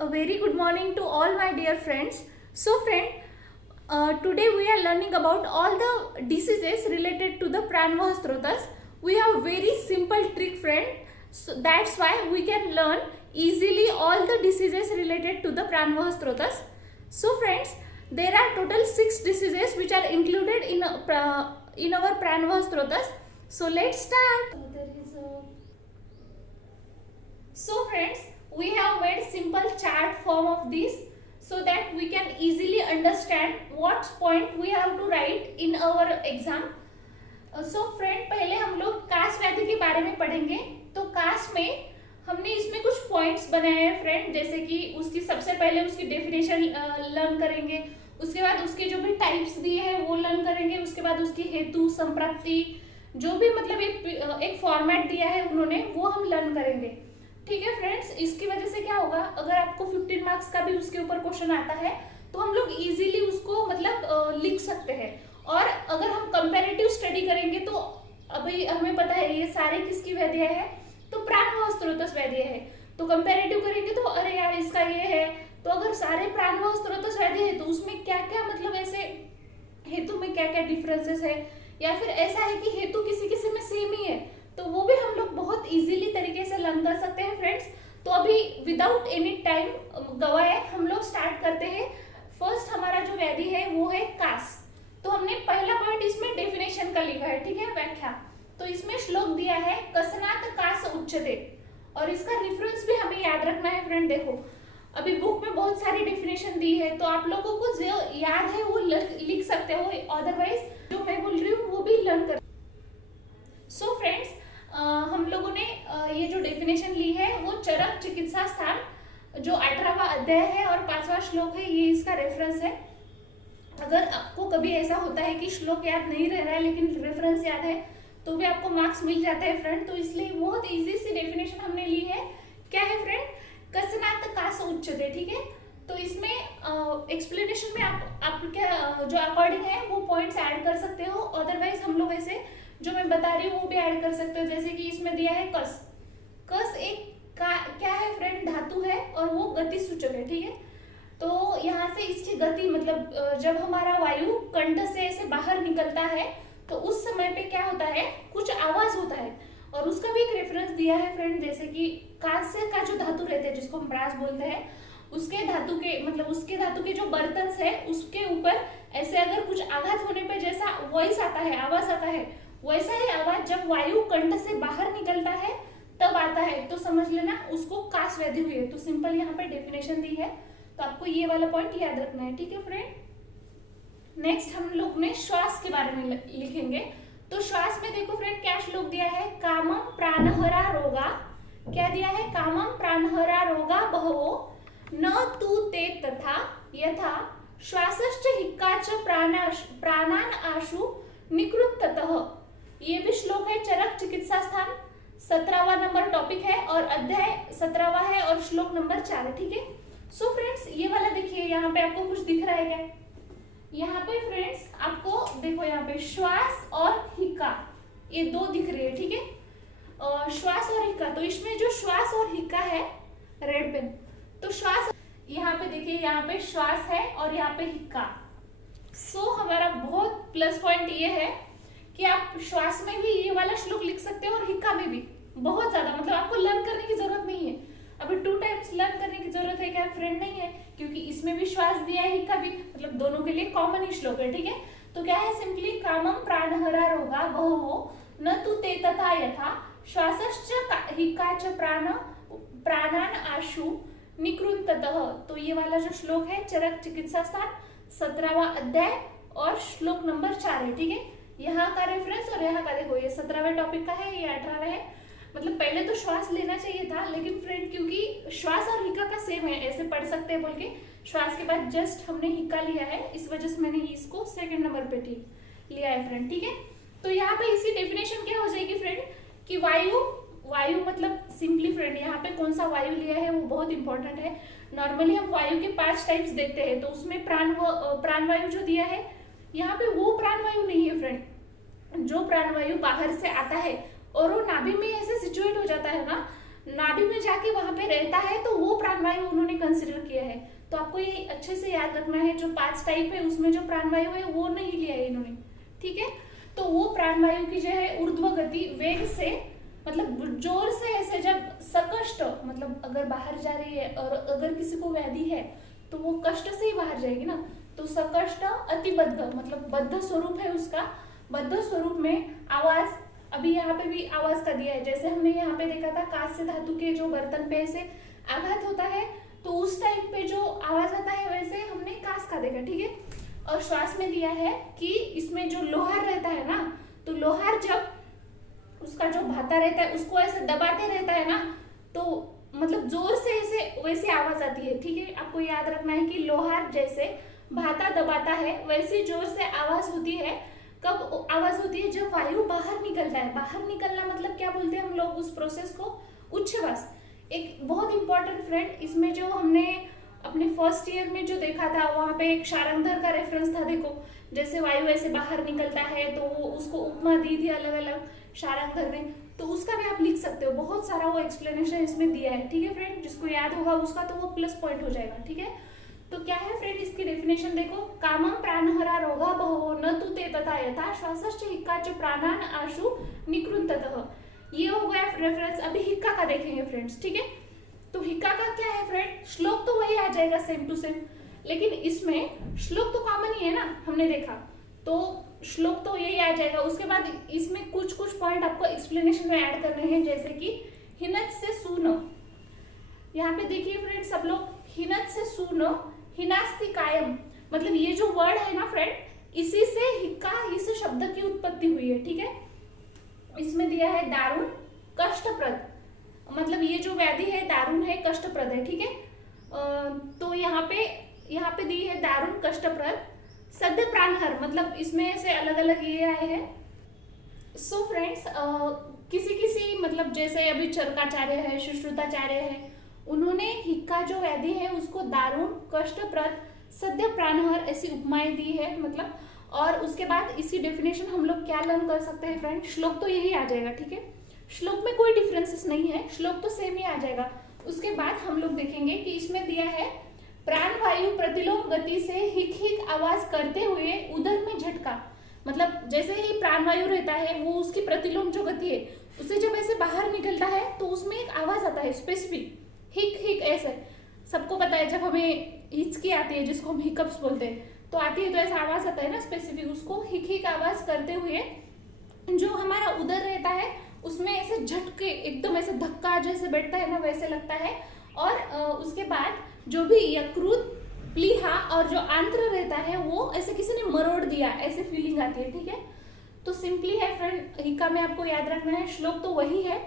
A very good morning to all my dear friends. So friend, today we are learning about all the diseases related to the Pranavaha Srotas. We have very simple trick friend. So that's why we can learn easily all the diseases related to the Pranavaha Srotas. So friends, there are total 6 diseases which are included in our Pranavaha Srotas. So let's start. So friends, we have made simple chart form of this so that we can easily understand what point we have to write in our exam. So friend, पहले हम लोग कास व्याधि के बारे में पढ़ेंगे. तो कास में हमने इसमें कुछ पॉइंट्स बनाए हैं फ्रेंड, जैसे कि उसकी सबसे पहले उसकी डेफिनेशन लर्न करेंगे, उसके बाद उसके जो भी टाइप्स दिए हैं वो लर्न करेंगे, उसके बाद उसकी हेतु संप्राप्ति जो भी मतलब एक फॉर्मेट दिया है उन्होंने वो हम लर्न करेंगे. ठीक है फ्रेंड्स, इसकी वजह से क्या होगा, अगर आपको 15 मार्क्स का भी उसके ऊपर क्वेश्चन आता है तो हम लोग इजीली उसको मतलब लिख सकते हैं. और अगर हम कंपैरेटिव स्टडी करेंगे तो अभी हमें पता है ये सारे किसकी व्याधियां है, तो प्राणवाह स्रोतस व्याधियां है. तो कंपैरेटिव करेंगे तो अरे यार इसका ये है, तो अगर सारे प्राणवाह स्रोतस व्याधि है तो उसमें क्या क्या मतलब ऐसे हेतु में क्या क्या डिफरेंसेस है, या फिर ऐसा है कि हेतु किसी किसी में सेम ही है, तो वो भी हम लोग बहुत इजीली तरीके से लर्न कर सकते हैं फ्रेंड्स. तो अभी विदाउट एनी टाइम गवाए हम लोग स्टार्ट करते हैं. फर्स्ट हमारा जो व्याधि है वो है कास. तो हमने पहला पॉइंट इसमें डेफिनेशन का लिखा है, ठीक है, व्याख्या. तो इसमें श्लोक दिया है कसनात कास उच्यते, और इसका रेफरेंस भी हमें याद रखना है फ्रेंड. देखो अभी बुक में बहुत सारी डेफिनेशन दी है, तो आप लोगों को जो याद है वो लिख सकते हो, अदरवाइज जो मैं बोल रही हूँ वो भी लर्न कर. सो फ्रेंड्स, हम लोगों ने ये जो डेफिनेशन ली है वो चरक चिकित्सा स्थान जो 18वां अध्याय है और 5वां श्लोक है, ये इसका रेफरेंस है. अगर आपको कभी ऐसा होता है कि श्लोक याद नहीं रह रहा है लेकिन रेफरेंस याद है तो भी आपको मार्क्स मिल जाता है फ्रेंड. तो इसलिए बहुत इजी सी डेफिनेशन हमने ली है. क्या है फ्रेंड, कसनात कास उच्यते. ठीक है, तो इसमें एक्सप्लेनेशन में आप क्या जो अकॉर्डिंग है वो पॉइंट्स ऐड कर सकते हो, अदरवाइज हम लोग ऐसे जो मैं बता रही हूँ वो भी ऐड कर सकते हो. जैसे कि इसमें दिया है कस. कस एक क्या है फ्रेंड, धातु है और वो गति सूचक है. ठीक है, तो यहाँ से इसकी गति मतलब जब हमारा वायु कंठ से ऐसे बाहर निकलता है तो उस समय पे क्या होता है, कुछ आवाज होता है. और उसका भी एक रेफरेंस दिया है फ्रेंड, जैसे कि कांस्य का जो धातु रहते हैं जिसको हम ब्रास बोलते हैं, उसके धातु के मतलब उसके धातु के जो बर्तन है उसके ऊपर ऐसे अगर कुछ आघात होने पे जैसा वॉइस आता है, आवाज आता है, वैसा ही आवाज जब वायु कंठ से बाहर निकलता है तब आता है, तो समझ लेना उसको कास व्याधि हुई है. तो सिंपल यहाँ पे डेफिनेशन दी है, तो आपको ये वाला पॉइंट याद रखना है. ठीक है फ्रेंड, नेक्स्ट हम लोग ने श्वास के बारे में लिखेंगे. तो श्वास में देखो फ्रेंड क्या श्लोक दिया है, कामम प्राणहरा रोगा. क्या दिया है, कामम प्राणहरा रोगा बहवो न तू ते तथा यथा श्वासश्च हिक्काच प्राणान आशु निकृंततः. ये भी श्लोक है चरक चिकित्सा स्थान, 17वां नंबर टॉपिक है और अध्याय 17वां है और श्लोक नंबर 4 है. ठीक है, सो फ्रेंड्स ये वाला देखिए, यहाँ पे आपको कुछ दिख रहा है क्या, यहाँ पे फ्रेंड्स आपको देखो यहाँ पे श्वास और हिक्का ये दो दिख रही है. ठीक है, श्वास और हिक्का. तो इसमें जो श्वास और हिक्का है रेड पेन, तो श्वास यहाँ पे देखिए, यहाँ पे श्वास है और यहाँ पे हिक्का. सो हमारा बहुत प्लस पॉइंट ये है कि आप श्वास में भी ये वाला श्लोक लिख सकते हो और हिक्का में भी. बहुत ज्यादा मतलब आपको लर्न करने की जरूरत नहीं है. अभी 2 टाइम्स लर्न करने की जरूरत है क्या फ्रेंड, नहीं है, क्योंकि इसमें भी श्वास दिया है, हिक्का भी, मतलब दोनों के लिए कॉमन ही श्लोक है. ठीक है, तो क्या है, सिंपली कामम प्राणहरा रोगा बहवो न तू ते तथा यथा श्वासश्च हिक्काच प्राणान आशु निकृंततः. तो ये वाला जो श्लोक है चरक चिकित्सा स्थान 17वां अध्याय और श्लोक नंबर 4 है. ठीक है, यहाँ का रेफरेंस और यहाँ का देखो, ये 17वें टॉपिक का है, ये 18वां है. मतलब पहले तो श्वास लेना चाहिए था, लेकिन फ्रेंड क्योंकि श्वास और हिक्का का सेम है, ऐसे पढ़ सकते हैं बोल के श्वास के बाद जस्ट हमने हिक्का लिया है, इस वजह से मैंने इसको 2nd नंबर पे लिया है फ्रेंड. ठीक है, तो यहाँ पे इसकी डेफिनेशन क्या हो जाएगी फ्रेंड, कि वायु मतलब सिंपली फ्रेंड यहाँ पे कौन सा वायु लिया है वो बहुत इंपॉर्टेंट है. नॉर्मली हम वायु के 5 टाइप्स देखते हैं, तो उसमें प्राणवायु जो दिया है यहाँ पे वो प्राणवायु नहीं है फ्रेंड. जो प्राणवायु बाहर से आता है और वो नाभि में ऐसे सिचुएट हो जाता है ना, नाभि में जाके वहां पे रहता है, तो वो प्राणवायु प्राणवायु उन्होंने कंसिडर किया है। तो आपको ये अच्छे से याद रखना है, जो 5 टाइप है उसमें जो प्राणवायु है वो नहीं लिया है इन्होंने, ठीक है। तो वो प्राणवायु की जो है ऊर्ध्व गति वेग से, मतलब जोर से ऐसे जब सकष्ट, मतलब अगर बाहर जा रही है और अगर किसी को व्याधि है तो वो कष्ट से ही बाहर जाएगी ना, तो सकष्ट अतिबद्ध, मतलब बद्ध स्वरूप है उसका। बद्ध स्वरूप में आवाज, अभी यहाँ पे भी आवाज का दिया है, जैसे हमने यहाँ पे देखा था कांस्य धातु के जो बर्तन पे से आघात होता है तो उस टाइम पे जो आवाज आता है वैसे हमने कांस का देखा, ठीक है। और श्वास में दिया है कि इसमें जो लोहार रहता है ना, तो लोहार जब उसका जो भाता रहता है उसको ऐसे दबाते रहता है ना, तो मतलब जोर से ऐसे वैसे आवाज आती है, ठीक है। आपको याद रखना है कि लोहार जैसे भाता दबाता है वैसी जोर से आवाज होती है। कब आवाज होती है? जब वायु बाहर निकलता है। बाहर निकलना मतलब क्या बोलते हैं हम लोग उस प्रोसेस को? उच्छ्वास। एक बहुत इंपॉर्टेंट फ्रेंड, इसमें जो हमने अपने फर्स्ट ईयर में जो देखा था वहां पे एक शारंगधर का रेफरेंस था, देखो जैसे वायु ऐसे बाहर निकलता है तो वो उसको उपमा दी थी अलग अलग शारंगधर ने, तो उसका भी आप लिख सकते हो। बहुत सारा वो एक्सप्लेनेशन इसमें दिया है, ठीक है फ्रेंड। जिसको याद होगा उसका तो वो प्लस पॉइंट हो जाएगा, ठीक है। तो क्या है फ्रेंड इसकी डेफिनेशन देखो, कामम प्राणहरा रोगा बहो न तु ते तथा यथा श्वासश्च हिक्काच प्राणान आशु निकृंततः। ये हो गया रेफरेंस। अभी हिक्का का देखेंगे फ्रेंड्स, ठीक है। तो हिक्का का क्या है फ्रेंड? श्लोक तो वही आ जाएगा सेम टू सेम, लेकिन इसमें श्लोक तो कॉमन ही है ना, हमने देखा, तो श्लोक तो यही आ जाएगा। उसके बाद इसमें कुछ कुछ पॉइंट आपको एक्सप्लेनेशन में ऐड करने हैं, जैसे कि हिनच से सूनो। यहाँ पे देखिए फ्रेंड सब लोग, हिनच से सूनो हिनास्ति कायम, मतलब ये जो वर्ड है ना फ्रेंड, इसी से हिक्का, इस शब्द की उत्पत्ति हुई है, ठीक है। इसमें दिया है दारुण कष्टप्रद, मतलब ये जो व्याधि है दारुण है, कष्टप्रद है, ठीक है। तो यहाँ पे दी है दारुण कष्टप्रद, सद्य प्राणहर, मतलब इसमें से अलग अलग ये आए हैं। सो फ्रेंड्स, किसी मतलब जैसे अभी चरकाचार्य है, सुश्रुताचार्य है, उन्होंने हिक्का जो व्याधि है उसको दारुण कष्टप्रद सद्य प्राणहर ऐसी उपमाएं दी है, मतलब। और उसके बाद इसी डेफिनेशन हम लोग क्या लर्न कर सकते हैं फ्रेंड? श्लोक तो यही आ जाएगा, ठीक है। श्लोक में कोई डिफरेंसेस नहीं है, श्लोक तो सेम ही आ जाएगा। उसके बाद हम लोग देखेंगे कि इसमें दिया है प्राण वायु प्रतिलोम गति से हिक हिक आवाज करते हुए उदर में झटका, मतलब जैसे ही प्राण वायु रहता है वो उसकी प्रतिलोम जो गति है उसे जब ऐसे बाहर निकलता है तो उसमें एक आवाज आता है स्पेसिफिक, हिक हिक ऐसे। सबको पता है जब हमें हिचकी आती है जिसको हम हिकअप्स बोलते हैं तो आती है तो ऐसा आवाज आता है ना स्पेसिफिक, उसको हिक हिक आवाज करते हुए जो हमारा उदर रहता है उसमें ऐसे झटके, एकदम ऐसे धक्का जैसे बैठता है ना वैसे लगता है। और उसके बाद जो भी यकृत, प्लीहा और जो आंत्र रहता है वो ऐसे किसी ने मरोड़ दिया ऐसे फीलिंग आती है, ठीक है। तो सिंपली है फ्रेंड, हिक्का में आपको याद रखना है, श्लोक तो वही है,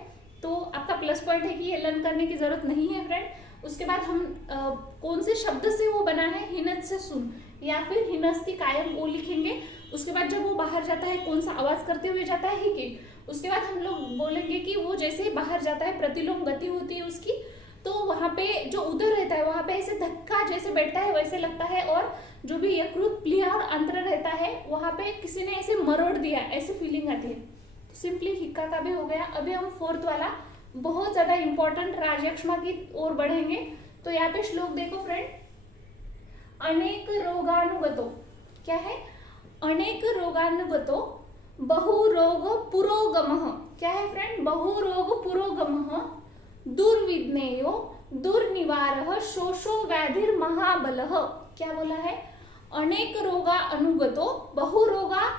तो आपका प्लस पॉइंट है कि ये लर्न करने की जरूरत नहीं है फ्रेंड। उसके बाद हम कौन से शब्द से वो बना है, हिनच से सुन या फिर हिनस्ति कायम, वो लिखेंगे। उसके बाद जब वो बाहर जाता है कौन सा आवाज करते हुए जाता है, हिक। उसके बाद हम लोग बोलेंगे कि वो जैसे ही बाहर जाता है प्रतिलोम गति होती है उसकी, तो वहां पे जो उदर रहता है वहां पे ऐसे धक्का जैसे बैठता है वैसे लगता है। और जो भी यकृत, प्लीहा और आंत्र रहता है वहां पे किसी ने ऐसे मरोड़ दिया ऐसी फीलिंग आती है। सिंपली हिक्का का भी हो गया। अभी हम फोर्थ वाला बहुत ज्यादा इंपॉर्टेंट राजयक्ष्मा की ओर बढ़ेंगे। तो यहाँ पे श्लोक देखो फ्रेंड, अनेक रोगानुगतो, क्या है? अनेक रोगानुगतो बहुरोग पुरोगमः, क्या है फ्रेंड? बहुरोग पुरोगमः दुर्विज्ञेयो दुर्निवारः शोषो व्याधिर महाबलः। क्या बोला है? अनेक रोगा अनुगतो बहुरोगा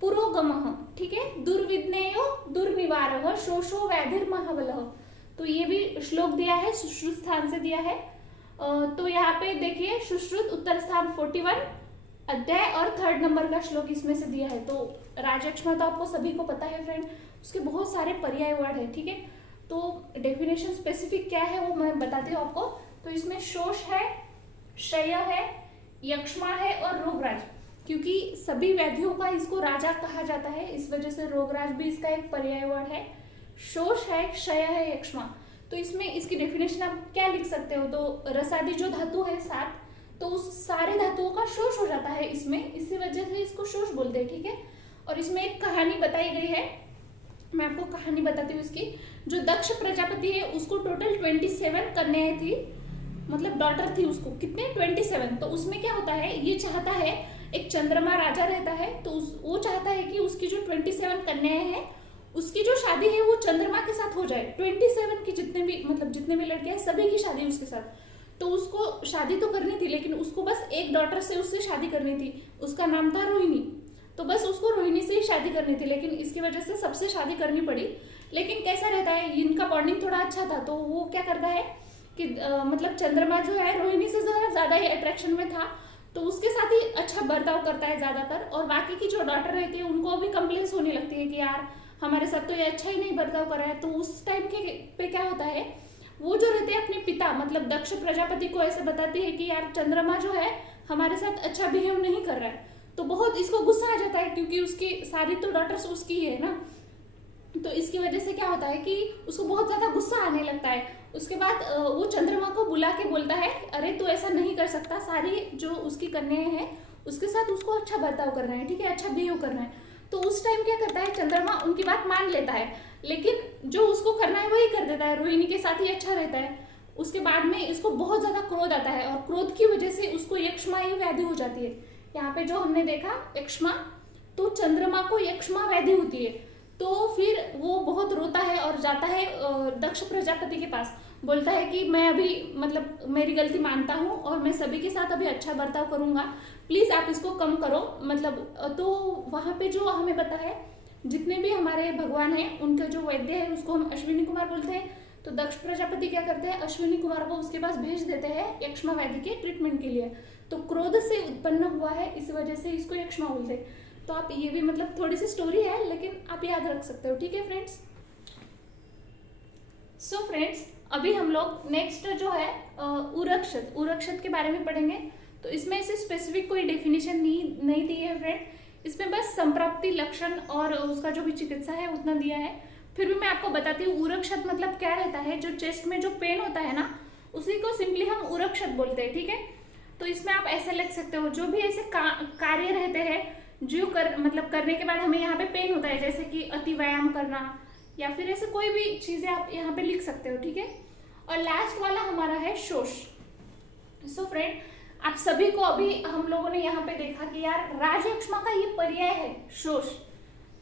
पुरोगमः, ठीक है। दुर्विज्ञेयो दुर्निवारः शोषो व्याधिर महाबलः। तो ये भी श्लोक दिया है, सुश्रुत स्थान से दिया है। तो यहाँ पे देखिए सुश्रुत उत्तर स्थान 41 अध्याय और 3rd नंबर का श्लोक इसमें से दिया है। तो राजयक्ष्मा तो आपको सभी को पता है फ्रेंड, उसके बहुत सारे पर्याय वर्ड है, ठीक है। तो डेफिनेशन स्पेसिफिक क्या है वो मैं बताती हूँ आपको। तो इसमें शोष है, क्षय है, यक्ष्मा है और रोगराज, क्योंकि सभी व्याधियों का इसको राजा कहा जाता है, इस वजह से रोगराज भी इसका एक पर्याय वर्ड है। शोष है, क्षय है, यक्ष्मा। तो इसमें इसकी डेफिनेशन आप क्या लिख सकते हो? तो रसादी जो धातु है 7, तो उस सारे धातुओं का शोष हो जाता है इसमें, इसी वजह से इसको शोष बोलते हैं, ठीक है। और इसमें एक कहानी बताई गई है, मैं आपको कहानी बताती हूँ इसकी। जो दक्ष प्रजापति है उसको टोटल 27 कन्याएं थी, मतलब डॉटर थी उसको, कितने 27। तो उसमें क्या होता है, ये चाहता है, एक चंद्रमा राजा रहता है, तो वो चाहता है कि उसकी जो 27 कन्याएं हैं उसकी जो शादी है वो चंद्रमा के साथ हो जाए। 27 की जितने भी मतलब जितने भी लड़के हैं सभी की शादी उसके साथ। तो उसको शादी तो करनी थी, लेकिन उसको बस एक डॉटर से उससे शादी करनी थी, उसका नाम था रोहिणी। तो बस उसको रोहिणी से ही शादी करनी थी, लेकिन इसकी वजह से सबसे शादी करनी पड़ी। लेकिन कैसा रहता है, इनका बॉन्डिंग थोड़ा अच्छा था, तो वो क्या करता है कि मतलब चंद्रमा जो है रोहिणी से ज़्यादा ही अट्रैक्शन में था, तो उसके साथ ही अच्छा बर्ताव करता है ज़्यादातर। और बाकी की जो डॉटर रहती है उनको भी कंप्लेंट्स होने लगती है कि यार हमारे साथ तो ये अच्छा ही नहीं बर्ताव कर रहा है। तो उस टाइम के पे क्या होता है, वो जो रहते हैं अपने पिता मतलब दक्ष प्रजापति को ऐसे बताती है कि यार चंद्रमा जो है हमारे साथ अच्छा बिहेव नहीं कर रहा है। तो बहुत इसको गुस्सा आ जाता है, क्योंकि उसकी सारी तो डॉटर्स उसकी ही है ना। तो इसकी वजह से क्या होता है कि उसको बहुत ज़्यादा गुस्सा आने लगता है। उसके बाद वो चंद्रमा को बुला के बोलता है, अरे तू ऐसा नहीं कर सकता, सारी जो उसकी कन्याएं हैं उसके साथ उसको अच्छा बर्ताव करना है, ठीक है, अच्छा बिहेव करना है। तो उस टाइम क्या करता है, चंद्रमा उनकी बात मान लेता है, लेकिन जो उसको करना है वही कर देता है, रोहिणी के साथ ही अच्छा रहता है। उसके बाद में इसको बहुत ज़्यादा क्रोध आता है, और क्रोध की वजह से उसको यक्ष्मायु व्याधि हो जाती है। यहाँ पे जो हमने देखा यक्ष्मा, तो चंद्रमा को यक्ष्मा व्याधि होती है। तो फिर वो बहुत रोता है और जाता है दक्ष प्रजापति के पास, बोलता है कि मैं अभी मतलब मेरी गलती मानता हूँ और मैं सभी के साथ अभी अच्छा बर्ताव करूँगा, प्लीज़ आप इसको कम करो। मतलब तो वहाँ पे जो हमें पता है जितने भी हमारे भगवान हैं उनका जो वैद्य है उसको हम अश्विनी कुमार बोलते हैं। तो दक्ष प्रजापति क्या करते हैं, अश्विनी कुमार को उसके पास भेज देते हैं यक्ष्मा व्याधि के ट्रीटमेंट के लिए। तो क्रोध से उत्पन्न हुआ है, इस वजह से इसको यक्ष्मा बोलते हैं। तो आप ये भी मतलब थोड़ी सी स्टोरी है, लेकिन आप याद रख सकते हो, ठीक है फ्रेंड्स। सो फ्रेंड्स, अभी हम लोग नेक्स्ट जो है उरक्षत, उरक्षत के बारे में पढ़ेंगे। तो इसमें ऐसे स्पेसिफिक कोई डेफिनेशन नहीं दी है फ्रेंड, इसमें बस संप्राप्ति लक्षण और उसका जो भी चिकित्सा है उतना दिया है। फिर भी मैं आपको बताती हूँ उरक्षत मतलब क्या रहता है। जो चेस्ट में जो पेन होता है ना, उसी को सिंपली हम उरक्षत बोलते हैं, ठीक है। तो इसमें आप ऐसे लिख सकते हो, जो भी ऐसे कार्य रहते हैं जो मतलब करने के बाद हमें यहाँ पे पेन होता है, जैसे कि अति व्यायाम करना या फिर ऐसे कोई भी चीज़ें आप यहाँ पे लिख सकते हो, ठीक है। और लास्ट वाला हमारा है शोष। सो फ्रेंड, आप सभी को अभी हम लोगों ने यहाँ पे देखा कि यार राजयक्ष्मा का ये पर्याय है शोष।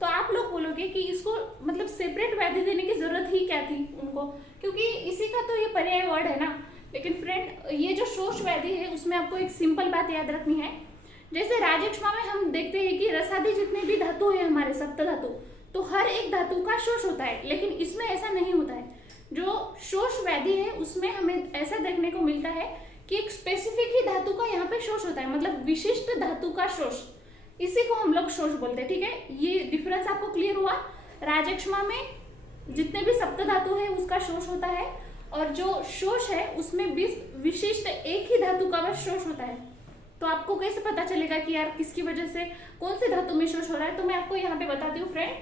तो आप लोग बोलोगे कि इसको मतलब सेपरेट व्याधि देने की जरूरत ही क्या थी उनको, क्योंकि इसी का तो ये पर्याय वर्ड है ना। लेकिन फ्रेंड, ये जो शोष व्याधि है उसमें आपको एक सिंपल बात याद रखनी है। जैसे राजयक्ष्मा में हम देखते हैं कि रसादी जितने भी धातु है हमारे सप्त धातु, तो हर एक धातु का शोष होता है, लेकिन इसमें ऐसा नहीं होता है। जो शोष व्याधि है उसमें हमें ऐसा देखने को मिलता है कि एक स्पेसिफिक ही धातु का यहाँ पे शोष होता है, मतलब विशिष्ट धातु का शोष, इसी को हम लोग शोष बोलते हैं, ठीक है। ये डिफरेंस आपको क्लियर हुआ। राजयक्ष्मा में जितने भी सप्त धातु है उसका शोष होता है, और जो शोष है उसमें विशिष्ट एक ही धातु का बस शोष होता है। तो आपको कैसे पता चलेगा कि यार किसकी वजह से कौन से धातु में शोष हो रहा है, तो मैं आपको यहाँ पे बताती हूँ फ्रेंड।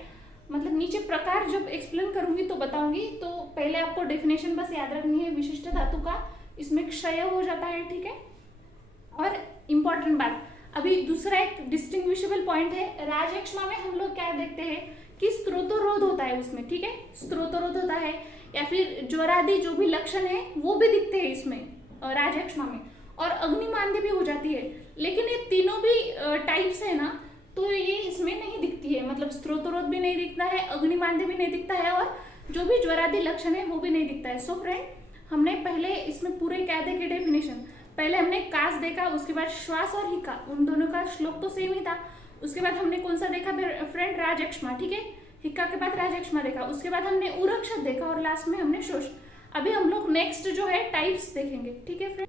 मतलब नीचे प्रकार जब एक्सप्लेन करूंगी तो बताऊंगी। तो पहले आपको डेफिनेशन बस याद रखनी है विशिष्ट धातु का, इसमें क्षय हो जाता है, ठीक है। और इम्पॉर्टेंट बात, अभी दूसरा एक डिस्टिंग्विशेबल पॉइंट है, राजयक्ष्मा में हम लोग क्या देखते हैं कि स्त्रोतरोध होता है उसमें, ठीक है, स्त्रोतरोध होता है, या फिर ज्वरादि जो भी लक्षण है वो भी दिखते हैं इसमें राजयक्ष्मा में, और अग्निमांद्य भी हो जाती है। लेकिन ये तीनों भी टाइप्स है ना, तो ये इसमें नहीं दिखती है, मतलब स्त्रोतरोध भी नहीं दिखता है, अग्निमांद्य भी नहीं दिखता है, और जो भी ज्वरादि लक्षण है वो भी नहीं दिखता है। सो फ्रेंड, हमने पहले इसमें पूरे क्या देखे डेफिनेशन, पहले हमने कास देखा, उसके बाद श्वास और हिक्का, उन दोनों का श्लोक तो सेम ही था। उसके बाद हमने कौन सा देखा फ्रेंड, राजयक्ष्मा, ठीक है, हिक्का के बाद राजयक्ष्मा देखा, उसके बाद हमने उरक्षत देखा, और लास्ट में हमने शोष। अभी हम लोग नेक्स्ट जो है टाइप्स देखेंगे, ठीक है फ्रेंड।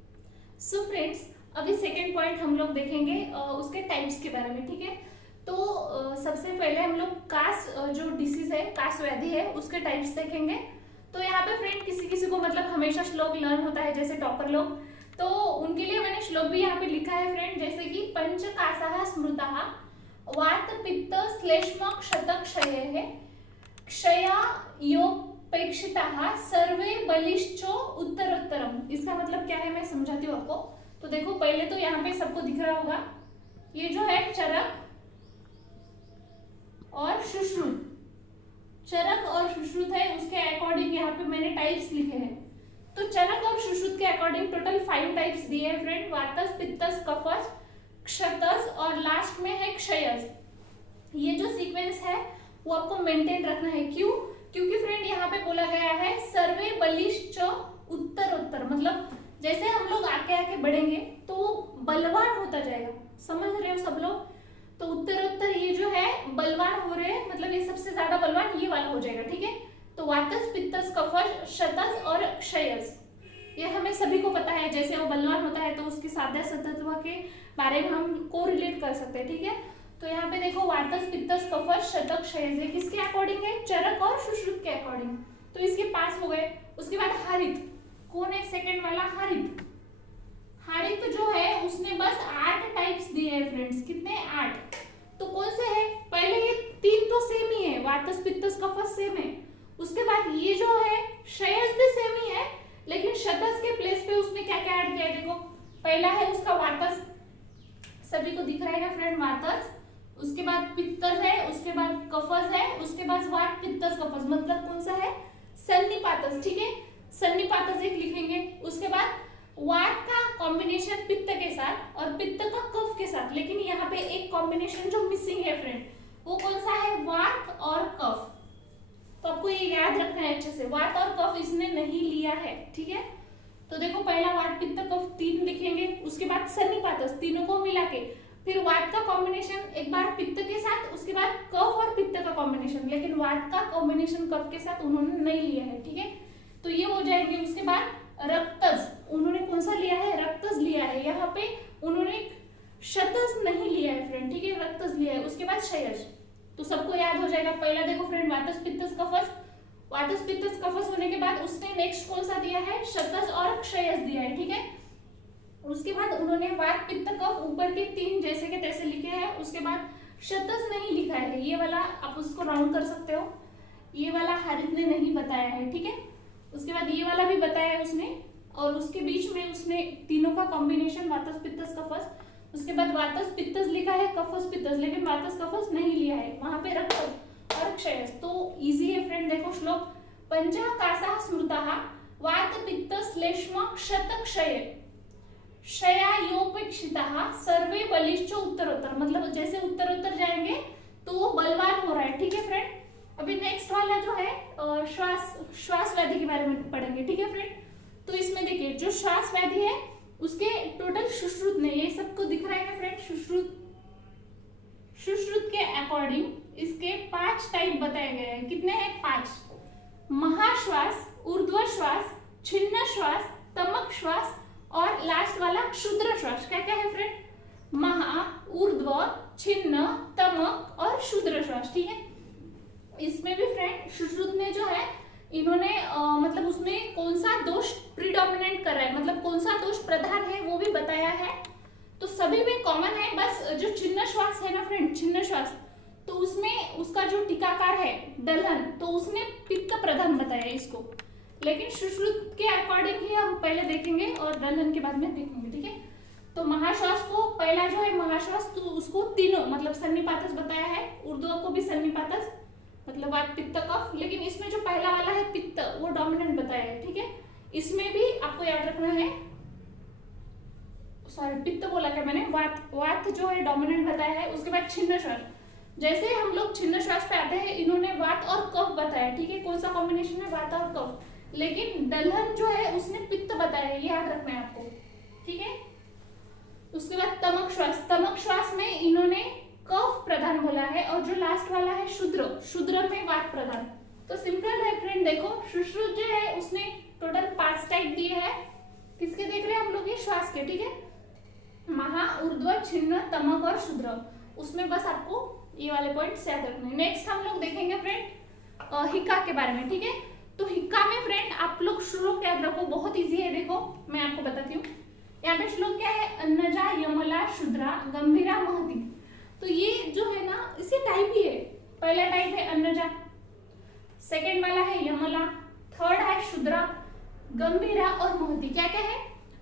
सो फ्रेंड्स, अभी सेकेंड पॉइंट हम लोग देखेंगे उसके टाइप्स के बारे में, ठीक है। तो सबसे पहले हम लोग कास जो डिसीज है, कास व्याधि है, उसके टाइप्स देखेंगे। तो यहाँ पे फ्रेंड किसी किसी को मतलब हमेशा श्लोक लर्न होता है, जैसे टॉपर लोग, तो उनके लिए मैंने श्लोक भी यहाँ पे लिखा है फ्रेंड, जैसे कि पंचकासाः स्मृताः वात पित्त श्लेष्म क्षत क्षय क्षया योपेक्षिताः सर्वे बलिश्चो उत्तरोत्तरम। इसका मतलब क्या है मैं समझाती हूँ आपको। तो देखो, पहले तो यहाँ पे सबको दिख रहा होगा, ये जो है चरक और सुश्रुत, चरक और सुश्रुत है, उसके अकॉर्डिंग यहाँ पे मैंने टाइप्स लिखे हैं। तो चरक और सुश्रुत के अकॉर्डिंग टोटल 5 टाइप्स दिए हैं फ्रेंड, वातस, पित्तस, कफस, क्षतस और लास्ट में है क्षयस। ये जो सीक्वेंस है वो आपको मेंटेन रखना है। क्यों? क्योंकि फ्रेंड यहाँ पे बोला गया है सर्वे बलिश्च उत्तरोत्तर, मतलब जैसे हम लोग आगे आगे बढ़ेंगे तो वो बलवान होता जाएगा, समझ रहे हो सब लोग? तो उत्तरोत्तर ये जो है बलवान हो रहे हैं, मतलब ये सबसे ज्यादा बलवान ये वाला हो जाएगा, ठीक है। तो वातस, पित्तस, कफस, शतस और क्षयस ये हमें सभी को पता है। जैसे वो बलवान होता है तो उसकी साध्य सतत्व के बारे में हम को रिलेट कर सकते हैं, ठीक है। तो यहाँ पे देखो वातस, पित्तस, कफस, शतक, क्षयस किसके अकॉर्डिंग है? चरक और सुश्रुत के अकॉर्डिंग। तो इसके पास हो गए। उसके बाद हरित, कौन है सेकंड वाला? हरित। हरित जो है उसने बस 8 टाइप्स दिए हैं फ्रेंड्स। कितने? 8। तो कौन से है? पहले ये 3 तो सेम ही है, वातस, पित्तस, कफस सेम है। उसके बाद ये जो है क्षयस भी सेम ही है, लेकिन शतस के प्लेस पे उसने क्या क्या ऐड किया है देखो। पहला है उसका वातस, सभी को दिख रहा है फ्रेंड वातस। उसके बाद पित्तस है, उसके बाद कफस है, उसके बाद वात, पित्तस, कफस, मतलब कौन सा है? सन्निपातस, ठीक है। सन्निपातस एक लिखेंगे। उसके बाद वात का कॉम्बिनेशन पित्त के साथ और पित्त का कफ के साथ, लेकिन यहाँ पे एक कॉम्बिनेशन जो मिसिंग है फ्रेंड, वो कौन सा है? वात और कफ। तो आपको ये याद रखना है अच्छे से, वात और कफ इसने नहीं लिया है, ठीक है। तो देखो पहला वात, पित्त, कफ 3 लिखेंगे। उसके बाद सन्निपातस, तीनों को मिला के, फिर वात का कॉम्बिनेशन एक बार पित्त के साथ, उसके बाद कफ और पित्त का कॉम्बिनेशन, लेकिन वात का कॉम्बिनेशन कफ के साथ उन्होंने नहीं लिया है, ठीक है। तो ये हो जाएंगे। उसके बाद रक्तज, उन्होंने कौन सा लिया है? रक्तज लिया है। यहाँ पे उन्होंने शतज नहीं लिया है फ्रेंड, ठीक है, रक्तज लिया है। उसके बाद क्षयस, तो सबको याद हो जाएगा। पहला देखो फ्रेंड वातस, पित्तस, कफस। वातस, पित्तस, कफस होने के बाद उसने नेक्स्ट कौन सा दिया है? शतज और क्षयस दिया है, ठीक है। उसके बाद उन्होंने वात, पित्त, कफ ऊपर के 3 जैसे के तैसे लिखे हैं। उसके बाद शतज नहीं लिखा है, ये वाला आप उसको राउंड कर सकते हो, ये वाला हरित ने नहीं बताया है, ठीक है। उसके बाद ये वाला भी बताया है उसने, और उसके बीच में उसने तीनों का कॉम्बिनेशन वातस, पित्तस, कफस। उसके बाद वातस, पित्तस लिखा है, कफस, पित्तस, लेकिन वातस, कफस नहीं लिया है, वहां पे रक्तस और क्षयस। तो इजी है फ्रेंड, देखो श्लोक। पंचकासा स्मृता वात, पित्त, श्लेष्म, क्षत, क्षय, क्षयायोपेक्षिता सर्वे बलिश्च उत्तरोत्तर, मतलब जैसे उत्तरोत्तर जाएंगे तो वो बलवान हो रहा है, ठीक है फ्रेंड। अभी नेक्स्ट वाला जो है श्वास व्याधि के बारे में पढ़ेंगे, ठीक है फ्रेंड। तो इसमें देखिए जो श्वास व्याधि है उसके टोटल सुश्रुत ने, ये सबको दिख रहा है फ्रेंड, सुश्रुत के अकॉर्डिंग इसके 5 टाइप बताए गए हैं। कितने हैं? 5। महाश्वास, ऊर्ध्व श्वास, छिन्न श्वास, तमक श्वास और लास्ट वाला क्षुद्र श्वास। क्या क्या है फ्रेंड? महा, ऊर्ध्व, छिन्न, तमक और क्षुद्र श्वास, ठीक है। इसमें भी फ्रेंड सुश्रुत ने जो है इन्होंने मतलब उसमें कौन सा दोष प्रीडोमिनेंट कर रहा है, मतलब कौन सा दोष प्रधान है वो भी बताया है। तो सभी में कॉमन है, बस जो छिन्न श्वास है ना फ्रेंड, छिन्न श्वास, तो उसमें उसका जो टीकाकार है दलहन, तो उसने पित्त प्रधान बताया इसको, लेकिन सुश्रुत के अकॉर्डिंग ही हम पहले देखेंगे और दलहन के बाद में देखेंगे, ठीक है। तो महाश्वास को पहला जो है महाश्वास, तो उसको तीनों मतलब सन्निपातस बताया है, ऊर्ध्व को भी सन्निपातस मतलब वात, पित्त, कफ, लेकिन इसमें जो पहला वाला है पित्त वो डोमिनेंट बताया है, ठीक है। इसमें भी आपको याद रखना है, सॉरी पित्त बोला क्या मैंने, वात जो है डोमिनेंट बताया है। उसके बाद छिन्न श्वास, जैसे हम लोग छिन्न श्वास पे आते हैं, इन्होंने वात और कफ बताया, ठीक है, कौन सा कॉम्बिनेशन है? वात और कफ, लेकिन दलहन जो है उसने पित्त बताया है, ये याद रखना है आपको, ठीक है। उसके बाद तमक श्वास, तमक श्वास में इन्होंने कफ प्रधान बोला है, और जो लास्ट वाला है शुद्र में वात प्रधान। तो सिंपल है फ्रेंड, देखो सुश्रुत जो है उसने टोटल 5 टाइप दिए हैं। किसके देख रहे हैं हम लोग? ये श्वास के, ठीक है, महा, ऊर्ध्व, छिन्न, तमक और शुद्र। उसमें बस आपको ये वाले पॉइंट्स याद रखने। नेक्स्ट हम लोग देखेंगे फ्रेंड हिक्का के बारे में, ठीक है। तो हिक्का में फ्रेंड आप लोग श्लोक याद रखो, बहुत इजी है, देखो मैं आपको बताती हूँ। यहाँ पे श्लोक क्या है? अन्नजा, यमला, शुद्रा, गंभीरा, महती। तो ये जो है ना इसी टाइप ही है। पहला टाइप है अन्नजा, सेकेंड वाला है यमला, थर्ड है शुद्रा, गंभीरा और महती। क्या क्या है?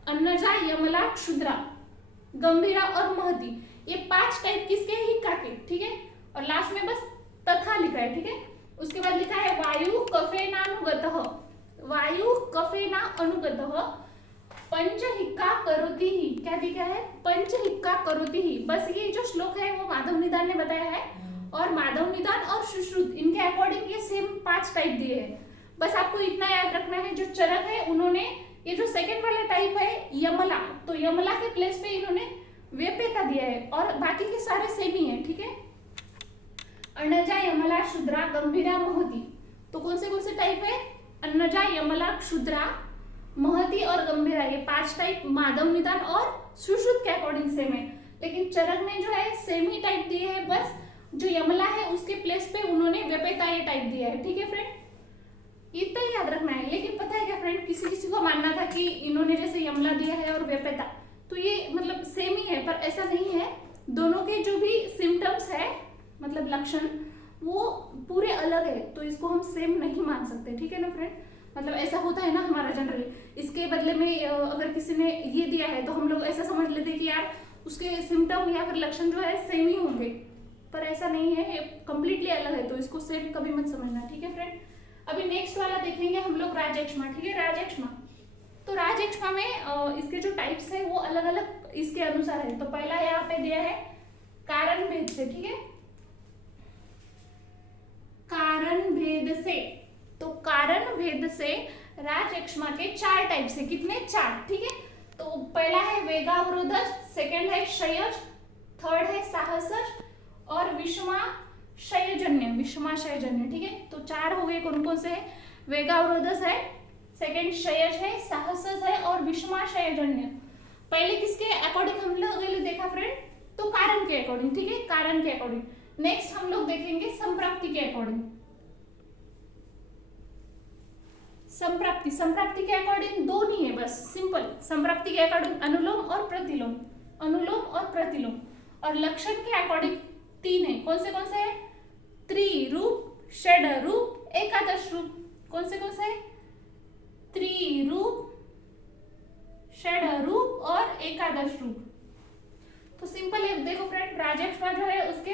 अन्नजा, यमला, क्षुद्रा, गंभीरा और महती। ये 5 टाइप किसके? हिक्का के, ठीक है। और लास्ट में बस तथा लिखा है, ठीक है। उसके बाद लिखा है वायु कफेनानुगतः, वायु कफेना अनुगतः पंचहिक्का करोति ही। क्या दिखा है? पंचहिक्का करोति ही। बस ये जो श्लोक है वो माधव निदान ने बताया है, और माधव निदान और सुश्रुत इनके अकॉर्डिंग ये सेम 5 टाइप दिए हैं। बस आपको इतना याद रखना है, जो चरक है उन्होंने ये जो सेकंड वाला टाइप है यमला, तो यमला के प्लेस पे इन्होंने व्यपेता दिया है, और बाकी के सारे सेम ही है। ठीक है, अन्नजा यमला क्षुद्रा गंभीरा महती। तो कौन से टाइप है? अन्नजा यमला क्षुद्रा महती और गंभीरा, ये 5 टाइप माधव निदान और सुश्रुत के अकॉर्डिंग सेम है। लेकिन चरक ने जो है सेम ही टाइप दिए है, बस जो यमला है उसके प्लेस पे उन्होंने व्यपेता ये टाइप दिया है। ठीक है फ्रेंड, इतना ही याद रखना है। लेकिन पता है क्या फ्रेंड, किसी को मानना था कि इन्होंने जैसे यमला दिया है और व्यपेता, तो ये मतलब सेम ही है, पर ऐसा नहीं है। दोनों के जो भी सिम्टम्स है मतलब लक्षण वो पूरे अलग है, तो इसको हम सेम नहीं मान सकते। ठीक है ना फ्रेंड, मतलब ऐसा होता है ना हमारा जनरली, इसके बदले में अगर किसी ने ये दिया है तो हम लोग ऐसा समझ लेते हैं कि यार उसके सिम्टम या फिर लक्षण जो है सेम ही होंगे, पर ऐसा नहीं है, ये कम्प्लीटली अलग है, तो इसको सेम कभी मत समझना। ठीक है फ्रेंड, अभी नेक्स्ट वाला देखेंगे हम लोग राजयक्ष्मा। ठीक है, राजयक्ष्मा। तो राजयक्ष्मा में इसके जो टाइप्स है वो अलग अलग इसके अनुसार है। तो पहला यहाँ पे दिया है कारण भेद से। ठीक है, कारण भेद से, तो कारण भेद से राजयक्ष्मा के 4 टाइप से, कितने? 4। ठीक है, तो पहला है वेगावरोधज, सेकंड है क्षयज, थर्ड है साहसज और विषमाशयजन्य। ठीक है, तो 4 हो गए। कौन कौन से है? वेगावरोधज है, सेकंड क्षयज है, साहसज है और विषमाशयजन्य। पहले किसके अकॉर्डिंग हम लोग देखा फ्रेंड? तो कारण के अकॉर्डिंग। ठीक है, कारण के अकॉर्डिंग। नेक्स्ट हम लोग देखेंगे संप्राप्ति के अकॉर्डिंग। संप्राप्ति के अकॉर्डिंग 2 नहीं है, बस सिंपल। संप्राप्ति के अकॉर्डिंग अनुलोम और प्रतिलोम, अनुलोम और प्रतिलोम। और लक्षण के अकॉर्डिंग 3 है। कौन से है? त्रिरूप, षडरूप, एकादश रूप। कौन से है? त्रिरूप, षडरूप और एकादश रूप। तो सिंपल है, देखो फ्रेंड, राजयक्ष्मा जो है उसके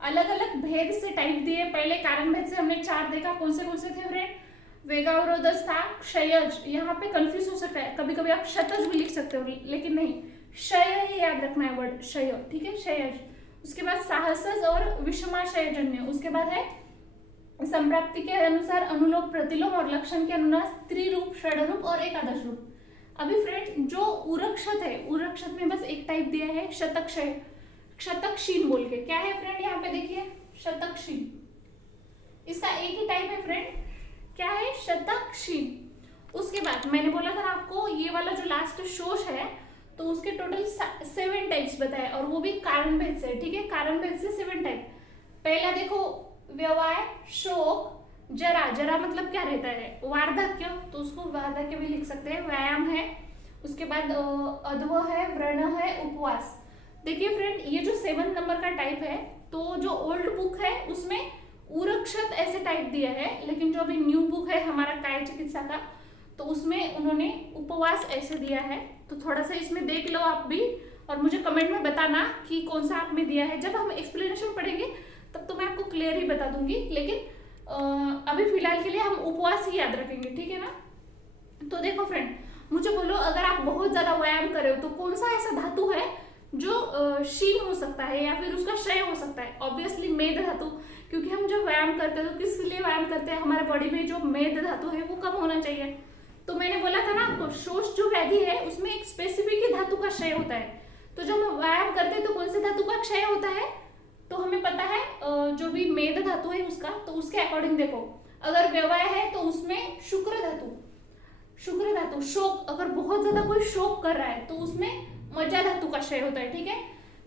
अलग अलग भेद से टाइप दिए। पहले कारण भेद से हमने 4 देखा। कौन से थे फ्रेंड? वेगावरोधज था, क्षयज, यहाँ पे कंफ्यूज हो सकता है, कभी कभी आप शतज भी लिख सकते हो, लेकिन नहीं, क्षय ही याद रखना है वर्ड, क्षय। ठीक है, क्षयज। उसके बाद साहसज और विषमाशयजन्य। उसके बाद है संप्राप्ति के अनुसार अनुलोम, प्रतिलोम और लक्षण के अनुसार त्रिरूप, षडरूप और एकादश रूप। अभी फ्रेंड जो उरक्षत है, उरक्षत में बस एक टाइप दिया है, शतक्षय, शतक्षीण बोल के। क्या है फ्रेंड? यहाँ पे देखिए, शतक्षीण, इसका एक ही टाइप है फ्रेंड। क्या है? शतक्षीण। उसके बाद मैंने बोला था आपको ये वाला जो लास्ट शोष है, तो उसके टोटल 7 टाइप्स बताए, और वो भी कारण भेद से। ठीक है, कारण भेद से 7 टाइप। पहला देखो, व्यवाय, शोक, जरा, जरा मतलब क्या रहता है? वार्धक्य, तो उसको वार्धक्य भी लिख सकते हैं, व्यायाम है। उसके बाद अध्व है, व्रण है, उपवास। देखिए फ्रेंड, ये जो 7 नंबर का टाइप है, तो जो ओल्ड बुक है उसमें उरक्षत ऐसे टाइप दिया है, लेकिन जो अभी न्यू बुक है हमारा काय चिकित्सा का, तो उसमें उन्होंने उपवास ऐसे दिया है। तो थोड़ा सा इसमें देख लो आप भी, और मुझे कमेंट में बताना कि कौन सा आप में दिया है। जब हम एक्सप्लेनेशन पढ़ेंगे तब तो मैं आपको क्लियर ही बता दूंगी, लेकिन अभी फिलहाल के लिए हम उपवास ही याद रखेंगे। ठीक है ना? तो देखो फ्रेंड, मुझे बोलो, अगर आप बहुत ज्यादा व्यायाम कर रहे हो तो कौन सा ऐसा धातु है जो क्षीण हो सकता है या फिर उसका क्षय हो सकता है? ऑब्वियसली मेद धातु, क्योंकि हम जब व्यायाम करते हैं तो किस लिए व्यायाम करते हैं? हमारे बॉडी में जो मेद धातु है वो कम होना चाहिए। तो मैंने बोला था ना आपको, शोष जो व्याधि है उसमें एक स्पेसिफिक ही धातु का क्षय होता है। तो जब हम व्यायाम करते हैं तो कौन से धातु का क्षय होता है? तो हमें पता है जो भी मेद धातु है उसका, तो उसके अकॉर्डिंग देखो, अगर व्यवय है तो उसमें शुक्र धातु, शोक, अगर बहुत ज्यादा कोई शोक कर रहा है तो उसमें मज्जा धातु का क्षय होता है। ठीक है,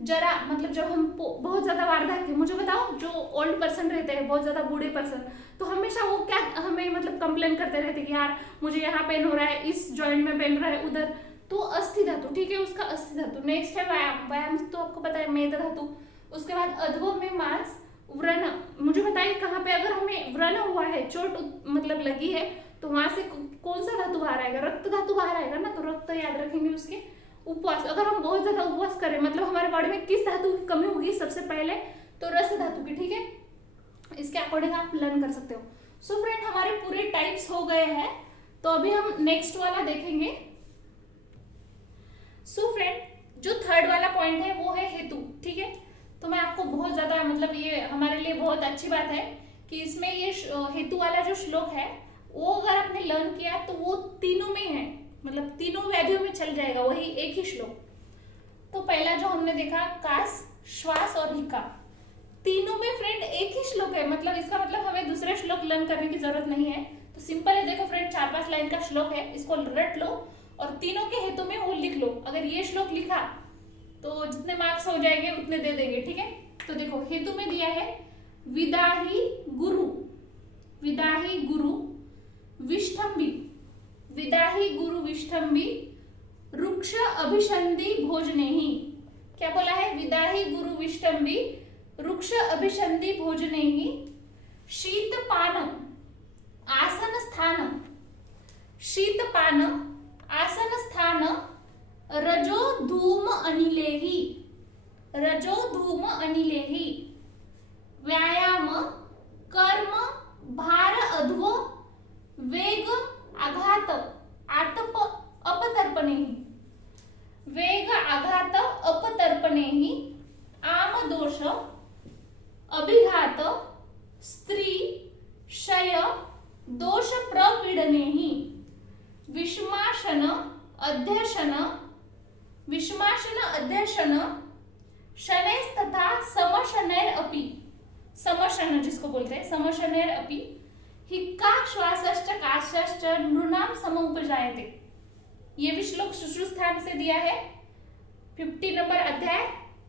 जरा मतलब जब हम बहुत ज्यादा वार्धक्य, मुझे बताओ, जो ओल्ड पर्सन रहते हैं, बहुत ज्यादा बूढ़े पर्सन, तो हमेशा वो क्या हमें मतलब कंप्लेन करते रहते हैं कि यार मुझे यहाँ पेन हो रहा है, इस जॉइंट में पेन रहा है, उधर, तो अस्थि धातु। ठीक है, उसका अस्थि धातु। नेक्स्ट है व्यायाम, व्यायाम तो आपको पता है मेद धातु। उसके बाद अध्व में मांस, व्रण, मुझे बताइए कहाँ पे अगर हमें व्रण हुआ है, चोट मतलब लगी है, तो वहां से कौन सा धातु बाहर आएगा? रक्त धातु बाहर आएगा ना, तो रक्त याद रखेंगे उसके। उपवास, अगर हम बहुत ज्यादा उपवास करें, मतलब हमारे बॉडी में किस धातु की कमी होगी सबसे पहले? तो रस धातु की। ठीक है, इसके अकॉर्डिंग आप लर्न कर सकते हो। सो फ्रेंड, हमारे पूरे टाइप्स हो गए हैं। तो अभी हम नेक्स्ट वाला देखेंगे। सो फ्रेंड, जो थर्ड वाला पॉइंट है वो है हेतु। ठीक है, तो मैं आपको बहुत ज्यादा मतलब ये हमारे लिए बहुत अच्छी बात है कि इसमें ये हेतु वाला जो श्लोक है वो अगर आपने लर्न किया तो वो तीनों में है, मतलब तीनों व्याधियों में चल जाएगा वही एक ही श्लोक। तो पहला जो हमने देखा कास, श्वास और हिक्का, तीनों में फ्रेंड एक ही श्लोक है, मतलब इसका मतलब हमें दूसरे श्लोक लर्न करने की जरूरत नहीं है। तो सिंपल है, देखो फ्रेंड 4-5 लाइन का श्लोक है, इसको रट लो और तीनों के हेतु में वो लिख लो। अगर ये श्लोक लिखा तो जितने मार्क्स हो जाएंगे उतने दे देंगे। ठीक है, तो देखो हेतु में दिया है विदाही गुरु, विदाही गुरु विष्ठम्बी, विदाही गुरु विष्ठम्बी रुक्ष अभिषंधि भोजनेहि। क्या बोला है? विदाही गुरु विष्ठम्बी रुक्ष अभिषंधि भोजनेहि शीतपान आसन स्थान, शीतपान आसन स्थान रजो धूम अनिलेहि, रजो धूम अनिलेहि व्यायाम कर्म भार अध्व वेग आघात आतप अपतर्पणेहि, वेग आघात अपतर्पणेहि आम दोष अभिघात स्त्री क्षय दोष प्रपीडनेहि विषमाशन अध्यशन, विषमाशन अध्यशन शनैस्तथा समशनैर अपि, समशन जिसको बोलते हैं समशनैर अपि हिक्का श्वासश्च काशश्च नृणाम समुपजायते। ये भी श्लोक शुश्रूषस्थान से दिया है, 50 नंबर अध्याय,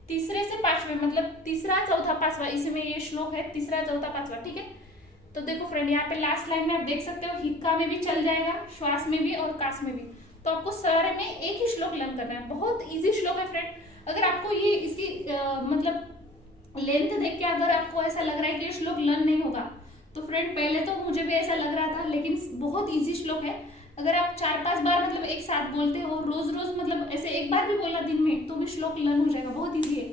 तीसरे से 5वें, मतलब तीसरा चौथा पांचवा, इसमें ये श्लोक है तीसरा चौथा पांचवा। ठीक है, तो देखो फ्रेंड यहाँ पे लास्ट लाइन में आप देख सकते हो हिक्का में भी चल जाएगा, श्वास में भी और काश में भी। तो आपको सारे में एक ही श्लोक लर्न करना है, बहुत इजी श्लोक है फ्रेंड। अगर आपको ये इसकी मतलब लेंथ देख के अगर आपको ऐसा लग रहा है कि ये श्लोक लर्न नहीं होगा तो फ्रेंड पहले तो मुझे भी ऐसा लग रहा था, लेकिन बहुत इजी श्लोक है। अगर आप 4-5 बार मतलब एक साथ बोलते हो, रोज रोज मतलब ऐसे एक बार भी बोला दिन में, तो भी श्लोक लर्न हो जाएगा, बहुत इजी है।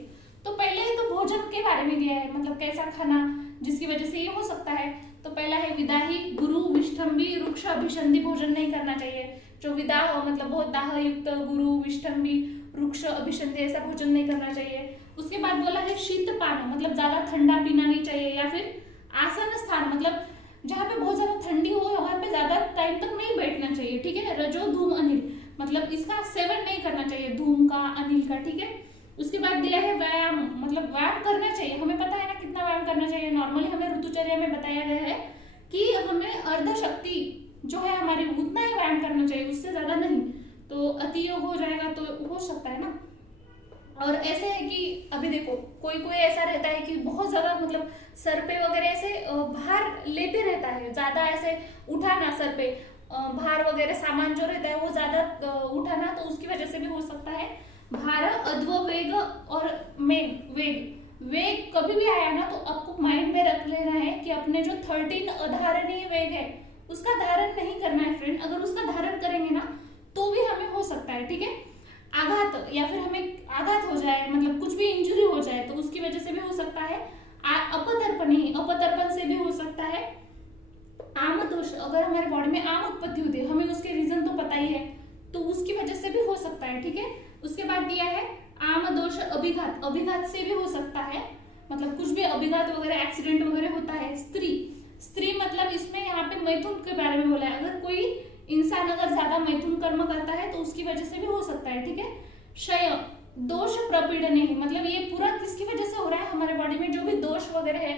तो पहले तो भोजन के बारे में दिया है, मतलब कैसा खाना जिसकी वजह से ये हो सकता है। तो पहला है विदाही गुरु विष्ठम्बी रुक्ष अभिषंधि भोजन नहीं करना चाहिए, जो विदाह मतलब बहुत दाह युक्त गुरु विष्ठम्बी रुक्ष अभिषंधि ऐसा भोजन नहीं करना चाहिए। उसके बाद बोला है शीतपान, मतलब ज्यादा ठंडा पीना नहीं चाहिए, या फिर आसन स्थान मतलब जहाँ पे बहुत ज्यादा ठंडी हो वहां पे ज्यादा टाइम तक नहीं बैठना चाहिए। ठीक है, रजो धूम अनिल मतलब इसका सेवन नहीं करना चाहिए, धूम का अनिल का। ठीक है, उसके बाद दिया है व्यायाम, मतलब व्यायाम करना चाहिए। हमें पता है ना कितना व्यायाम करना चाहिए, नॉर्मली हमें ऋतुचर्या में बताया गया है कि हमें अर्ध शक्ति जो है हमारी उतना ही व्यायाम करना चाहिए, उससे ज्यादा नहीं। तो अति योग हो जाएगा तो हो सकता है ना। और ऐसे है कि अभी देखो कोई कोई ऐसा रहता है कि बहुत ज्यादा मतलब सर पे वगैरह ऐसे भार लेते रहता है, ज्यादा ऐसे उठाना सर पे भार वगैरह सामान जो रहता है वो ज्यादा उठाना, तो उसकी वजह से भी हो सकता है भार अध्व वेग और मेघ वेग। वेग कभी भी आया ना तो आपको माइंड में रख लेना है कि अपने जो 13 अधारणीय वेग है उसका धारण नहीं करना है फ्रेंड। अगर उसका धारण करेंगे ना तो भी हमें हो सकता है, ठीक है, आघात, या फिर हमें आघात हो जाए, मतलब कुछ भी इंजरी हो जाए तो उसकी वजह से भी हो सकता है। अपतर्पण ही, अपतर्पण से भी हो सकता है। आम दोष, अगर हमारे बॉडी में आम उत्पत्ति होती है, हमें उसके रीजन तो पता ही है, तो उसकी वजह से भी हो सकता है। ठीक है, उसके बाद दिया है आम दोष अभिघात, अभिघात से भी हो सकता है, मतलब कुछ भी अभिघात वगैरह एक्सीडेंट वगैरह होता है। स्त्री, स्त्री मतलब इसमें यहाँ पे मैथुन के बारे में बोला है, अगर कोई इंसान अगर ज्यादा मैथुन कर्म करता है तो उसकी वजह से भी हो सकता है। ठीक है, क्षय दोष प्रपीडने, मतलब ये पूरा किसकी वजह से हो रहा है, हमारे बॉडी में जो भी दोष वगैरह है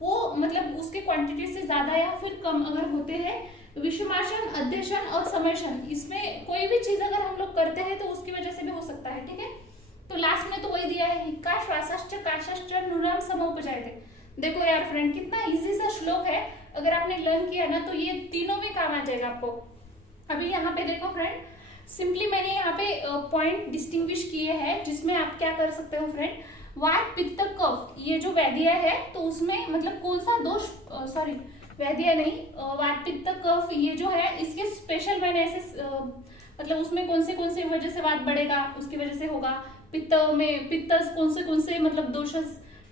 वो मतलब उसके क्वांटिटी से ज्यादा या फिर कम अगर होते हैं। विषमाशन अध्यशन और समयशन, इसमें कोई भी चीज अगर हम लोग करते हैं तो उसकी वजह से भी हो सकता है। ठीक है, तो लास्ट में तो वही दिया है हिक्का श्वासश्च काशश्च नृणाम समोपजायते। देखो यार फ्रेंड कितना इजी सा श्लोक है, अगर आपने लर्न किया ना तो ये तीनों में काम आ जाएगा आपको। अभी यहाँ पे देखो फ्रेंड, सिंपली मैंने यहाँ पे पॉइंट डिस्टिंग्विश किए हैं जिसमें आप क्या कर सकते हो फ्रेंड, वात पित्त कफ, ये जो व्याधियां है तो उसमें मतलब कौन सा दोष, सॉरी व्याधियां नहीं, वात पित्त कफ ये जो है इसके स्पेशल मैंने ऐसे मतलब उसमें कौन से वजह से वात बढ़ेगा उसकी वजह से होगा। पित्त में पित्त कौन से मतलब दोष,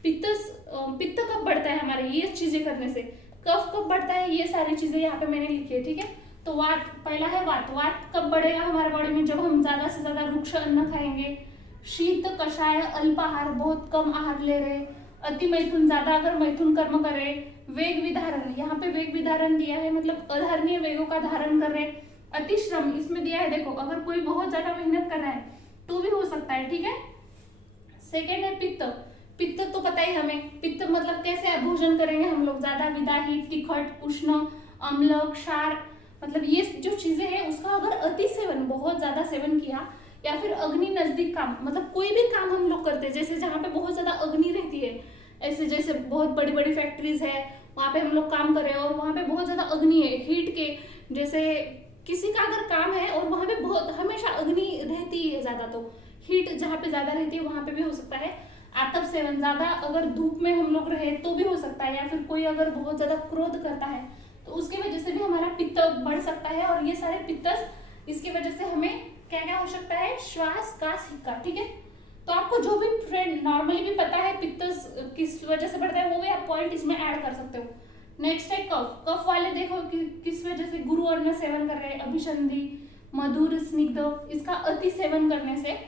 पित्त कब बढ़ता है हमारे ये चीजें करने से, कफ कब बढ़ता है, ये सारी चीजें यहाँ पे मैंने लिखी है। ठीक है, तो वात, पहला है वात। वात कब बढ़ेगा हमारे बॉडी में? जब हम ज्यादा से ज्यादा रुक्ष अन्न खाएंगे। शीत कषाय, अल्पाहार, बहुत कम आहार ले रहे। अति मैथुन, ज्यादा अगर मैथुन कर्म कर रहे। वेग विधारण, यहाँ पे वेग विधारण दिया है मतलब अधारणीय वेगों का धारण कर रहे। अति श्रम, इसमें दिया है देखो, अगर कोई बहुत ज्यादा मेहनत कर रहा है तो भी हो सकता है, ठीक है। सेकेंड है पित्त। पित्त तो पता ही हमें, पित्त मतलब कैसे भोजन करेंगे हम लोग, ज्यादा विदाही, तिखट, उष्ण, अम्ल, क्षार, मतलब ये जो चीजें हैं उसका अगर अति सेवन, बहुत ज्यादा सेवन किया, या फिर अग्नि नजदीक काम, मतलब कोई भी काम हम लोग करते हैं जैसे जहाँ पे बहुत ज्यादा अग्नि रहती है, ऐसे जैसे बहुत बड़ी बड़ी फैक्ट्रीज है वहां पे हम लोग काम कर रहे हैं और वहां पे बहुत ज्यादा अग्नि है, हीट के, जैसे किसी का अगर काम है और वहां पे बहुत हमेशा अग्नि रहती है ज्यादा, तो हीट जहाँ पे ज्यादा रहती है वहां पे भी हो सकता है। आतप सेवन, ज्यादा अगर धूप में हम लोग रहे तो भी हो सकता है, या फिर कोई अगर बहुत ज्यादा क्रोध करता है तो उसकी वजह से भी हमारा पित्त बढ़ सकता है। और ये सारे पित्त इसकी वजह से हमें क्या क्या हो सकता है, श्वास, कास, हिक्का, ठीक है। तो आपको जो भी फ्रेंड नॉर्मली भी पता है पित्त किस वजह से बढ़ता है वो भी आप पॉइंट इसमें ऐड कर सकते हो। नेक्स्ट है कफ। कफ वाले देखो कि किस वजह से, गुरु अन्न सेवन कर रहे हैं, अभिसंधि, मधुर, स्निग्ध, इसका अति सेवन करने से,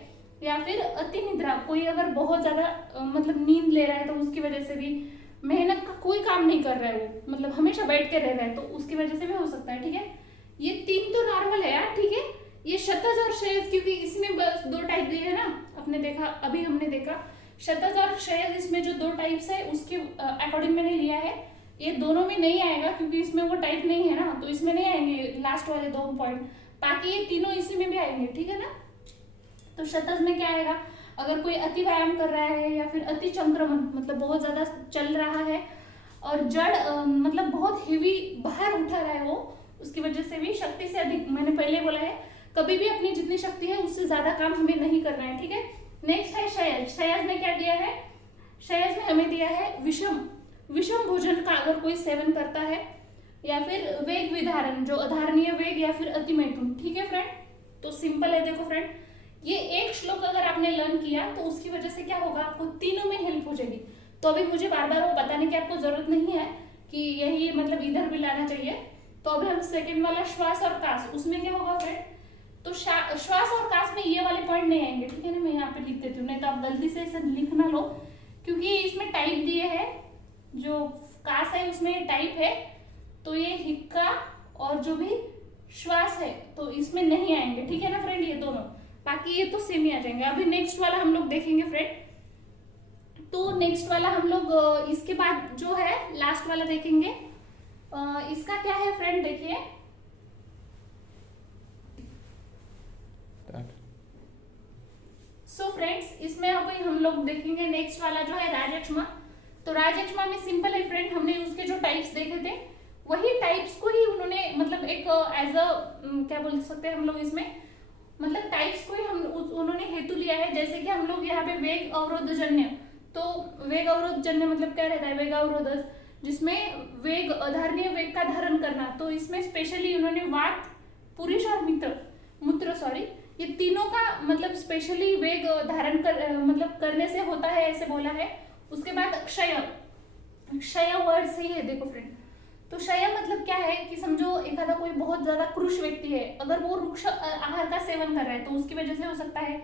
या फिर अति निद्रा, कोई अगर बहुत ज्यादा मतलब नींद ले रहा है तो उसकी वजह से भी, मेहनत का कोई काम नहीं कर रहा है वो, मतलब हमेशा बैठ के रह रहा है तो उसकी वजह से भी हो सकता है, ठीक है। ये तीन तो नॉर्मल है यार, ठीक है। ये शतज और क्षयज, क्योंकि इसमें बस दो टाइप दिए है ना, अपने देखा, अभी हमने देखा शतज और क्षयज, इसमें जो दो टाइप्स है उसके अकॉर्डिंग मैंने लिया है। ये दोनों में नहीं आएगा क्योंकि इसमें वो टाइप नहीं है ना, तो इसमें नहीं आएंगे लास्ट वाले दो पॉइंट, बाकी ये तीनों इसी में भी आएंगे, ठीक है ना। तो शतज में क्या आएगा, अगर कोई अति व्यायाम कर रहा है या फिर अति संक्रमण, मतलब बहुत ज्यादा चल रहा है और जड़ मतलब बहुत हेवी बाहर उठा रहा है वो, उसकी वजह से भी शक्ति से अधिक, मैंने पहले बोला है कभी भी अपनी जितनी शक्ति है उससे ज्यादा काम हमें नहीं करना है, ठीक है। नेक्स्ट है क्षयज। क्षयज में क्या दिया है, क्षयज में हमें दिया है विषम। विषम भोजन का अगर कोई सेवन करता है, या फिर वेग विधारण, जो अधारणीय वेग या फिर अति मैथुन, ठीक है फ्रेंड। तो सिंपल है, देखो फ्रेंड, ये एक श्लोक अगर आपने लर्न किया तो उसकी वजह से क्या होगा, आपको तीनों में हेल्प हो जाएगी। तो अभी मुझे बार बार वो बताने की आपको जरूरत नहीं है कि यही मतलब इधर भी लाना चाहिए। तो अभी हम सेकंड वाला श्वास और कास, उसमें क्या होगा फ्रेंड, तो श्वास और कास में ये वाले पॉइंट नहीं आएंगे, ठीक है ना। मैं यहाँ पे लिख देती हूँ, नहीं तो आप गलती से इसे लिख ना लो, क्योंकि इसमें टाइप दिए है, जो कास है उसमें टाइप है, तो ये हिक्का और जो भी श्वास है तो इसमें नहीं आएंगे, ठीक है ना फ्रेंड, ये दोनों, बाकी ये तो सेम ही आ जाएंगे। अभी नेक्स्ट वाला हम लोग देखेंगे फ्रेंड। तो नेक्स्ट वाला हम लोग इसके बाद जो है लास्ट वाला देखेंगे। इसका क्या है फ्रेंड, देखिए सो फ्रेंड्स, इसमें अभी हम लोग देखेंगे नेक्स्ट वाला जो है राजक्षमा। तो राजक्षमा में सिंपल है फ्रेंड, हमने उसके जो टाइप्स देखे थे वही टाइप्स को ही उन्होंने मतलब एक एज अ क्या बोल सकते हैं हम लोग इसमें, मतलब टाइप्स को ही हम उन्होंने हेतु लिया है। जैसे कि हम लोग यहाँ पे वेग अवरोध जन्य, तो वेग अवरोध जन्य मतलब क्या रहता है, वेग अवरोध जिसमें वेग, अधारणीय वेग का धारण करना, तो इसमें स्पेशली उन्होंने वात, पुरुष और मूत्र सॉरी, ये तीनों का मतलब स्पेशली वेग धारण कर मतलब करने से होता है ऐसे बोला है। उसके बाद क्षय, क्षय वर्ड से ही है, देखो फ्रेंड। तो क्षय मतलब क्या है कि समझो एखादा कोई बहुत ज्यादा कृश व्यक्ति है, अगर वो रुक्ष आहार का सेवन कर रहा है तो उसकी वजह से हो सकता है,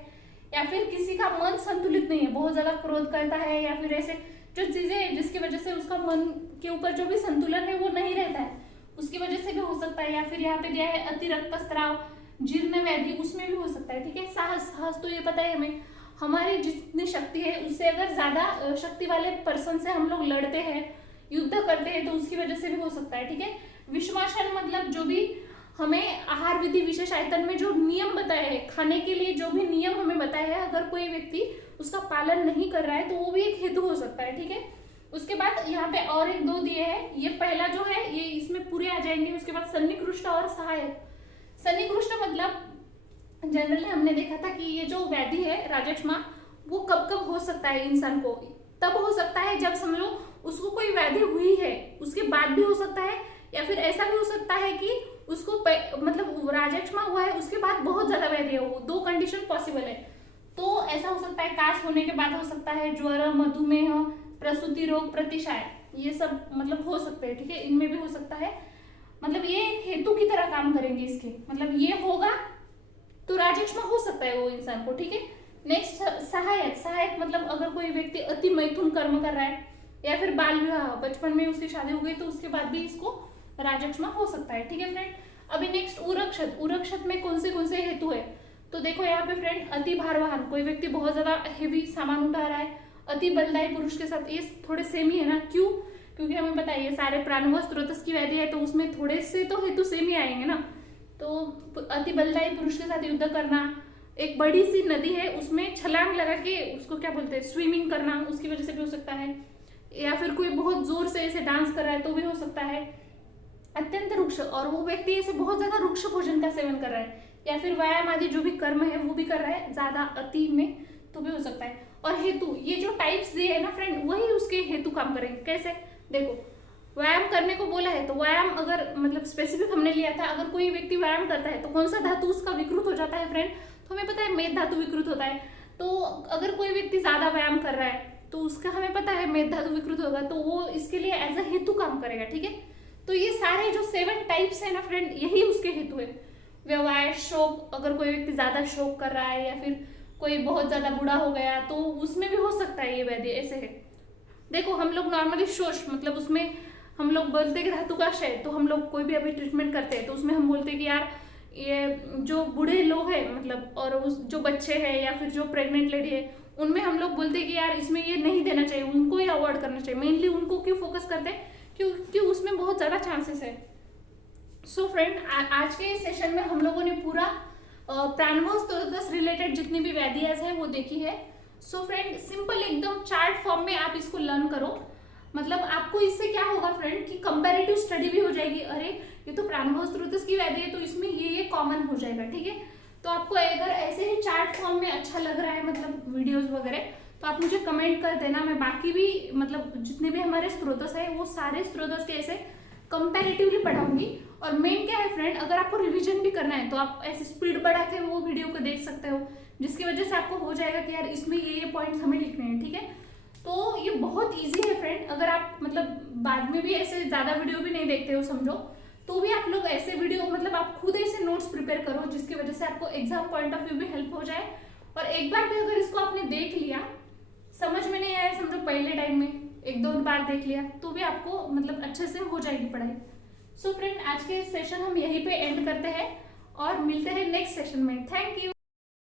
या फिर किसी का मन संतुलित नहीं है, बहुत ज्यादा क्रोध करता है, या फिर ऐसे जो चीजें जिसकी वजह से उसका मन के ऊपर जो भी संतुलन है वो नहीं रहता है, उसकी वजह से भी हो सकता है। या फिर यहाँ पे दिया है अति रक्तस्राव, जीर्ण व्याधि, उसमें भी हो सकता है, ठीक है। साहस, साहस तो ये पता है हमें, हमारी जितनी शक्ति है उससे अगर ज्यादा शक्ति वाले पर्सन से हम लोग लड़ते हैं, युद्ध करते हैं, तो उसकी वजह से भी हो सकता है, ठीक है। विषमाशन मतलब जो भी हमें आहार विधि विशेष आयतन में जो नियम बताए हैं, खाने के लिए जो भी नियम हमें बताए हैं, अगर कोई व्यक्ति उसका पालन नहीं कर रहा है तो वो भी एक हेतु हो सकता है, ठीक है। उसके बाद यहाँ पे और एक दो दिए हैं, ये पहला जो है ये इसमें पूरे आ जाएंगे। उसके बाद सन्निकृष्ट और सहायक। सन्निकृष्ट मतलब जनरली हमने देखा था कि ये जो व्याधि है राजक्षमा, वो कब कब हो सकता है इंसान को, तब हो सकता है जब समझो उसको कोई व्याधि हुई है उसके बाद भी हो सकता है, या फिर ऐसा भी हो सकता है कि उसको मतलब राजक्षमा हुआ है उसके बाद बहुत ज्यादा व्याधि है, वो दो कंडीशन पॉसिबल है। तो ऐसा हो सकता है कास होने के बाद हो सकता है, ज्वर, मधुमेह, प्रसूति रोग, प्रतिशाय, ये सब मतलब हो सकते हैं, ठीक है, इनमें भी हो सकता है। मतलब ये एक हेतु की तरह काम करेंगे इसके, मतलब ये होगा तो राजक्ष्मा हो सकता है वो इंसान को, ठीक है। नेक्स्ट सहायक, सहायक मतलब अगर कोई व्यक्ति अति मैथुन कर्म कर रहा है या फिर बाल विवाह, बचपन में उसकी शादी हो गई तो उसके बाद भी इसको राजक्ष्मा हो सकता है, ठीक है फ्रेंड। अभी नेक्स्ट उरक्षत, उरक्षत में कौन से हेतु है, तो देखो यहाँ पे फ्रेंड अति भारवाहन, कोई व्यक्ति बहुत ज्यादा हेवी सामान उठा रहा है, अति बलदायी पुरुष के साथ, ये थोड़े सेम ही है ना, क्यों, क्योंकि हमें पता है ये सारे प्राणवश स्रोतस की व्याधि है तो उसमें थोड़े से तो हेतु सेम ही आएंगे ना। तो अति बलदायी पुरुष के साथ युद्ध करना, एक बड़ी सी नदी है उसमें छलांग लगा के उसको क्या बोलते हैं स्विमिंग करना, उसकी वजह से भी हो सकता है, या फिर कोई बहुत जोर से ऐसे डांस कर रहा है तो भी हो सकता है। अत्यंत रुक्ष, और वो व्यक्ति ऐसे बहुत ज्यादा रुक्ष भोजन का सेवन कर रहा है, या फिर व्यायाम आदि जो भी कर्म है वो भी कर रहा है ज्यादा अति में, तो भी हो सकता है। और हेतु, ये जो टाइप्स दिए है ना फ्रेंड, वही उसके हेतु काम करेंगे। कैसे, देखो व्यायाम करने को बोला है तो व्यायाम अगर मतलब स्पेसिफिक हमने लिया था, अगर कोई व्यक्ति व्यायाम करता है तो कौन सा धातु उसका विकृत हो जाता है फ्रेंड, तो हमें पता है मेद धातु विकृत होता है। तो अगर कोई व्यक्ति ज्यादा व्यायाम कर रहा है तो उसका हमें पता है मेद धातु विकृत होगा, तो वो इसके लिए एज अ हेतु काम करेगा, ठीक है। तो ये सारे जो 7 टाइप्स है ना फ्रेंड, यही उसके हेतु है। व्यवहार, शोक, अगर कोई व्यक्ति ज्यादा शोक कर रहा है या फिर कोई बहुत ज्यादा बूढ़ा हो गया तो उसमें भी हो सकता है ये व्याधि, ऐसे है। देखो हम लोग नॉर्मली शोष मतलब उसमें हम लोग बोलते हैं कि धातु का क्षय, तो हम लोग कोई भी अभी ट्रीटमेंट करते हैं तो उसमें हम बोलते हैं कि यार ये जो बूढ़े लोग हैं मतलब, और उस जो बच्चे हैं या फिर जो प्रेग्नेंट लेडी है उनमें हम लोग बोलते हैं कि यार इसमें ये नहीं देना चाहिए, उनको ही अवॉइड करना चाहिए। मेनली उनको क्यों फोकस करते हैं, क्योंकि उसमें बहुत ज्यादा चांसेस है। सो फ्रेंड आज के इस सेशन में हम लोगों ने पूरा प्राणवायु स्रोतस रिलेटेड जितनी भी व्याधियां हैं वो देखी है। सो फ्रेंड सिंपल एकदम चार्ट फॉर्म में आप इसको लर्न करो, मतलब आपको इससे क्या होगा फ्रेंड कि कंपैरेटिव स्टडी भी हो जाएगी, अरे ये तो प्राणवायु स्रोतस की व्याधि है तो इसमें ये कॉमन हो जाएगा, ठीक है। तो आपको अगर ऐसे ही चार्ट फॉर्म में अच्छा लग रहा है मतलब वीडियोस वगैरह, तो आप मुझे कमेंट कर देना, मैं बाकी भी मतलब जितने भी हमारे स्रोतस है वो सारे स्रोतस के ऐसे कंपैरेटिवली पढ़ाऊंगी। और मेन क्या है फ्रेंड, अगर आपको रिवीजन भी करना है तो आप ऐसे स्पीड बढ़ा के वो वीडियो को देख सकते हो, जिसकी वजह से आपको हो जाएगा कि यार इसमें ये पॉइंट्स हमें लिखने हैं, ठीक है। तो ये बहुत इजी है फ्रेंड, अगर आप मतलब बाद में भी ऐसे ज्यादा वीडियो भी नहीं देखते हो समझो, तो भी आप लोग ऐसे वीडियो मतलब आप खुद ऐसे नोट्स प्रिपेयर करो जिसकी वजह से आपको एग्जाम पॉइंट ऑफ व्यू भी हेल्प हो जाए। और एक बार भी अगर इसको आपने देख लिया, समझ में नहीं आया समझो पहले टाइम में, 1-2 बार देख लिया तो भी आपको मतलब अच्छे से हो जाएगी पढ़ाई। सो फ्रेंड आज के सेशन हम यहीं पे एंड करते हैं और मिलते हैं नेक्स्ट सेशन में। Thank you.